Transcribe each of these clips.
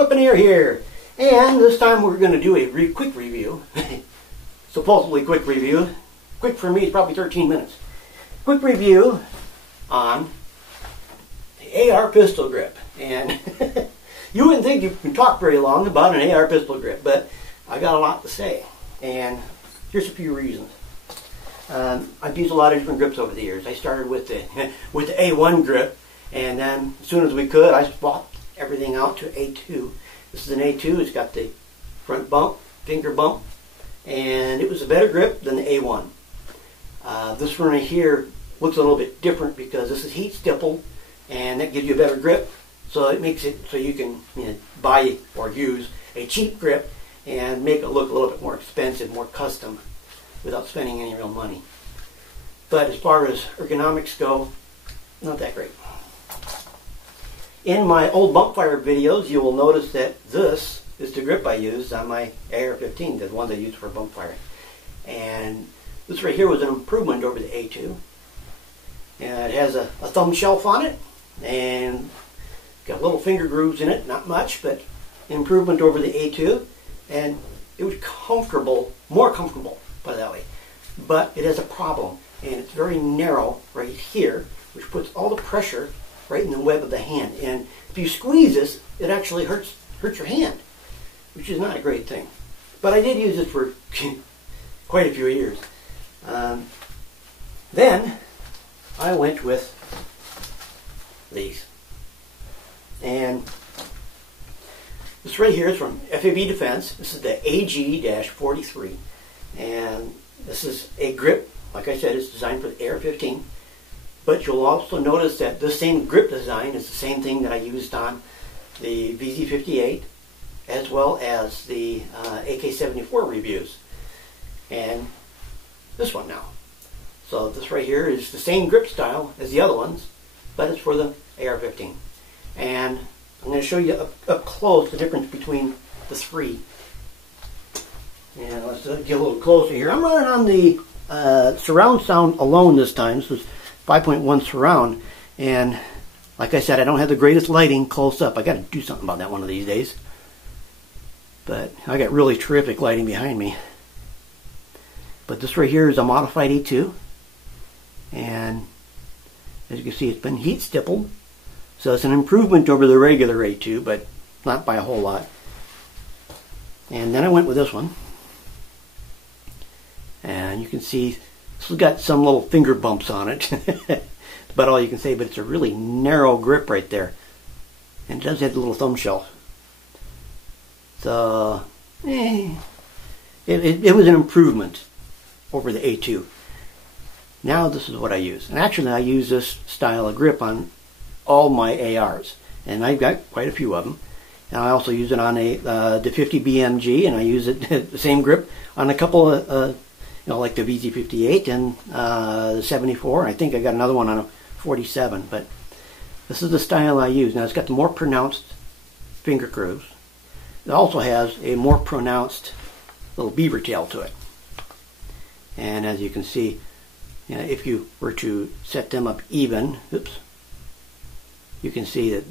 Weaponeer here, and this time we're going to do a quick review. Supposedly quick review. Quick for me is probably 13 minutes. Quick review on the AR pistol grip. And you wouldn't think you can talk very long about an AR pistol grip, but I got a lot to say. And here's a few reasons. I've used a lot of different grips over the years. I started with the A1 grip, and then as soon as we could, I swapped everything out to A2. This is an A2. It's got the front bump, finger bump, and it was a better grip than the A1. This one right here looks a little bit different because this is heat stippled, and that gives you a better grip. So it makes it so you can buy or use a cheap grip and make it look a little bit more expensive, more custom, without spending any real money. But as far as ergonomics go, not that great. In my old bumpfire videos, you will notice that this is the grip I used on my AR-15, the one I used for bumpfire. And this right here was an improvement over the A2. And it has a thumb shelf on it, and got little finger grooves in it, not much, but improvement over the A2. And it was comfortable, more comfortable, put it that way. But it has a problem, and it's very narrow right here, which puts all the pressure right in the web of the hand. And if you squeeze this, it actually hurts your hand, which is not a great thing. But I did use it for quite a few years. Then I went with these. And this right here is from FAB Defense. This is the AG-43. And this is a grip, like I said, it's designed for the AR-15. But you'll also notice that this same grip design is the same thing that I used on the VZ58 as well as the AK-74 reviews. And this one now. So this right here is the same grip style as the other ones, but it's for the AR-15. And I'm going to show you up close the difference between the three. And let's get a little closer here. I'm running on the surround sound alone this time. This was 5.1 surround, and like I said, I don't have the greatest lighting close up. I got to do something about that one of these days. But I got really terrific lighting behind me. But this right here is a modified A2, and as you can see, it's been heat stippled, so it's an improvement over the regular A2, but not by a whole lot. And then I went with this one, and you can see this has got some little finger bumps on it. That's about all you can say, but it's a really narrow grip right there. And it does have the little thumb shelf. So, it was an improvement over the A2. Now this is what I use. And actually I use this style of grip on all my ARs. And I've got quite a few of them. And I also use it on the 50 BMG, and I use it the same grip on a couple of like the VZ58 and the 74. I think I got another one on a 47, but this is the style I use. Now it's got the more pronounced finger grooves. It also has a more pronounced little beaver tail to it. And as you can see, if you were to set them up even, you can see that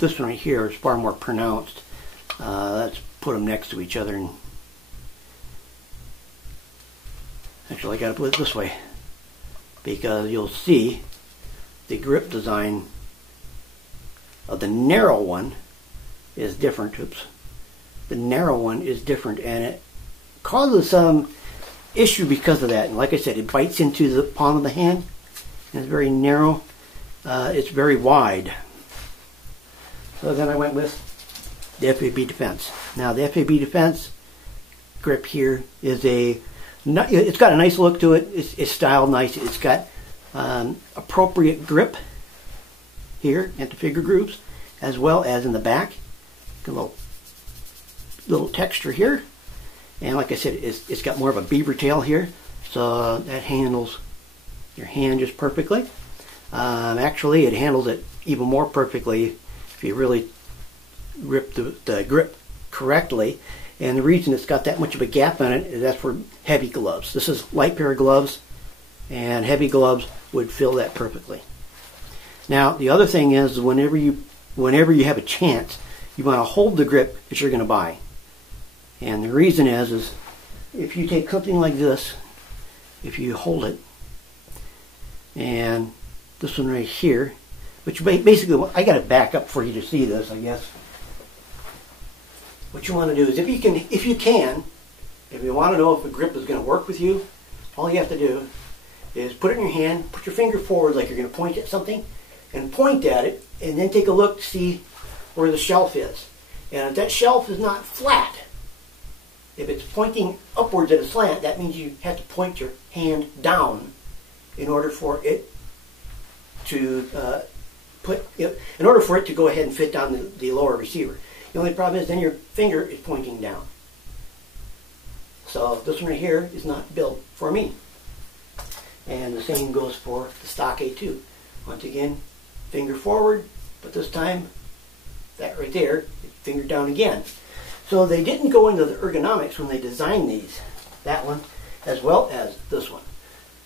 this one right here is far more pronounced. Let's put them next to each other, and actually I got to put it this way because you'll see the grip design of the narrow one is different. The narrow one is different, and it causes some issue because of that. And like I said, it bites into the palm of the hand, and it's very narrow. It's very wide. So then I went with the FAB Defense. Now the FAB Defense grip here is it's got a nice look to it. It's styled nice. It's got appropriate grip here at the finger grooves, as well as in the back. A little texture here, and like I said, it's got more of a beaver tail here, so that handles your hand just perfectly. Actually, it handles it even more perfectly if you really grip the grip correctly. And the reason it's got that much of a gap in it is that's for heavy gloves. This is light pair of gloves, and heavy gloves would fill that perfectly. Now, the other thing is whenever you whenever you have a chance, you want to hold the grip that you're going to buy. And the reason is if you take something like this, if you hold it, and this one right here, which basically, I got to back up for you to see this, I guess. What you want to do is, if you want to know if a grip is going to work with you, all you have to do is put it in your hand, put your finger forward like you're going to point at something, and point at it, and then take a look to see where the shelf is. And if that shelf is not flat, if it's pointing upwards at a slant, that means you have to point your hand down in order for it to go ahead and fit down the lower receiver. The only problem is then your finger is pointing down. So this one right here is not built for me. And the same goes for the stock A2. Once again, finger forward, but this time, that right there, finger down again. So they didn't go into the ergonomics when they designed these, that one, as well as this one.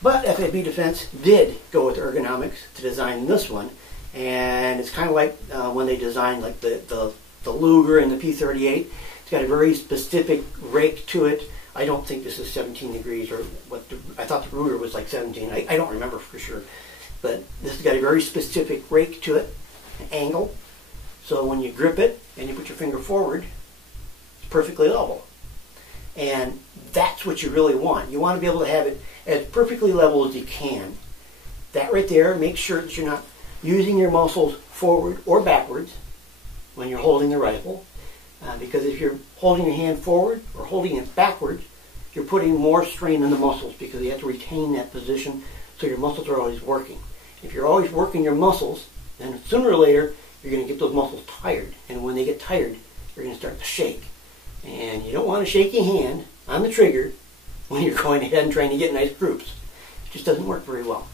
But FAB Defense did go with ergonomics to design this one, and it's kind of like when they designed like the Luger and the P38. It's got a very specific rake to it. I don't think this is 17 degrees, or I thought the Ruger was like 17. I don't remember for sure. But this has got a very specific rake to it, an angle. So when you grip it and you put your finger forward, it's perfectly level. And that's what you really want. You want to be able to have it as perfectly level as you can. That right there, make sure that you're not using your muscles forward or backwards when you're holding the rifle. Because if you're holding your hand forward or holding it backwards, you're putting more strain on the muscles because you have to retain that position so your muscles are always working. If you're always working your muscles, then sooner or later you're going to get those muscles tired. And when they get tired, you're going to start to shake. And you don't want a shaky hand on the trigger when you're going ahead and trying to get nice groups. It just doesn't work very well.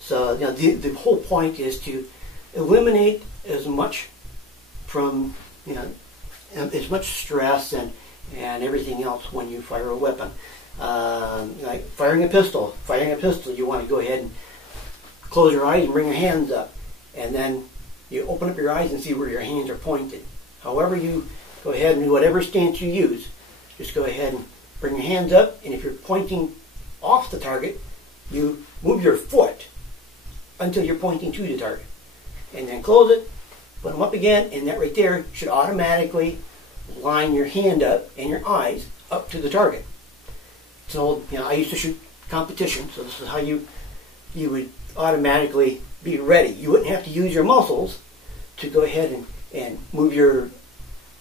So the whole point is to eliminate as much from, as much stress and everything else when you fire a weapon. Like firing a pistol, you want to go ahead and close your eyes and bring your hands up. And then you open up your eyes and see where your hands are pointed. However you go ahead and do whatever stance you use, just go ahead and bring your hands up, and if you're pointing off the target, you move your foot until you're pointing to the target. And then close it, put them up again, and that right there should automatically line your hand up and your eyes up to the target. So, I used to shoot competition, so this is how you would automatically be ready. You wouldn't have to use your muscles to go ahead and move your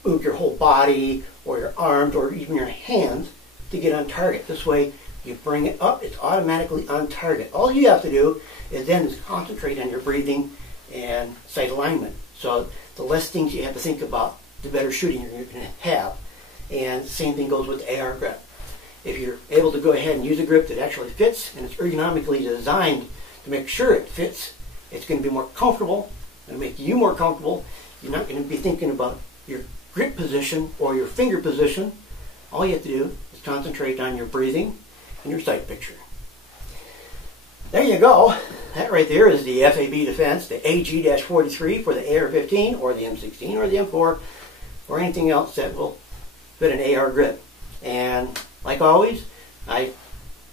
whole body or your arms or even your hands to get on target. This way, you bring it up, it's automatically on target. All you have to do is then concentrate on your breathing and sight alignment. So the less things you have to think about, the better shooting you're going to have. And the same thing goes with the AR grip. If you're able to go ahead and use a grip that actually fits and it's ergonomically designed to make sure it fits, it's going to be more comfortable and make you more comfortable. You're not going to be thinking about your grip position or your finger position. All you have to do is concentrate on your breathing and your sight picture. There you go. That right there is the FAB Defense, the AG-43 for the AR-15 or the M16 or the M4 or anything else that will fit an AR grip. And like always, I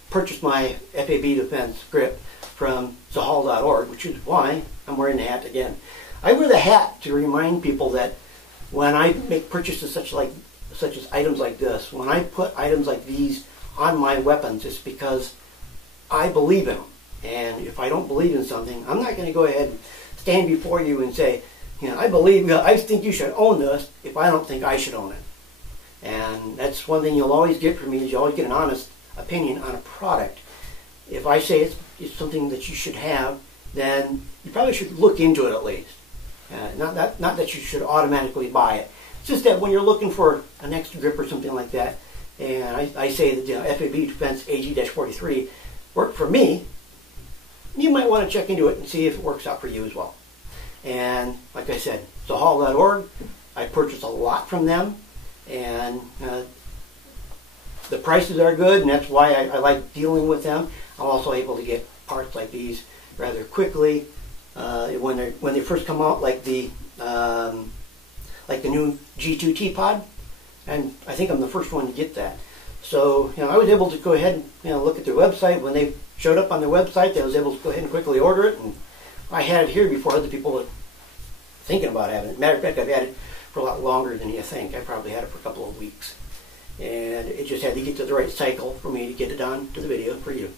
purchased my FAB Defense grip from Zahal.org, which is why I'm wearing the hat again. I wear the hat to remind people that when I make purchases such as items like this, when I put items like these on my weapons, it's because I believe in them. And if I don't believe in something, I'm not going to go ahead and stand before you and say, I think you should own this if I don't think I should own it. And that's one thing you'll always get from me, is you always get an honest opinion on a product. If I say it's something that you should have, then you probably should look into it at least. Not that you should automatically buy it. It's just that when you're looking for an extra grip or something like that, and I say that FAB Defense AG-43 worked for me, you might want to check into it and see if it works out for you as well. And like I said, Zahal.org, I purchased a lot from them, and the prices are good, and that's why I like dealing with them. I'm also able to get parts like these rather quickly. When they first come out, like the like the new G2T pod, and I think I'm the first one to get that. So, I was able to go ahead and, look at their website. When they showed up on their website, I was able to go ahead and quickly order it, and I had it here before other people were thinking about having it. Matter of fact, I've had it for a lot longer than you think. I probably had it for a couple of weeks. And it just had to get to the right cycle for me to get it on to the video for you.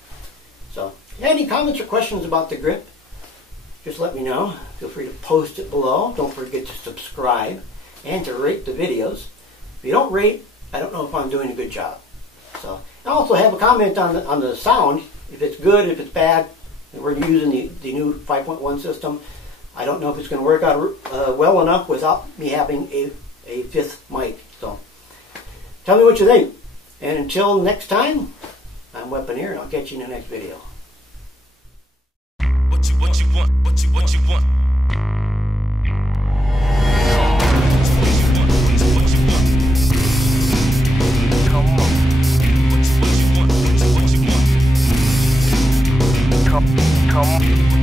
So, any comments or questions about the grip, just let me know. Feel free to post it below. Don't forget to subscribe and to rate the videos. If you don't rate, I don't know if I'm doing a good job. So, I also have a comment on the sound, if it's good, if it's bad. We're using the new 5.1 system. I don't know if it's going to work out well enough without me having a fifth mic. So, tell me what you think. And until next time, I'm Weaponeer, and I'll catch you in the next video. What you want? What you want? Come on. What you want? What you want? Come on.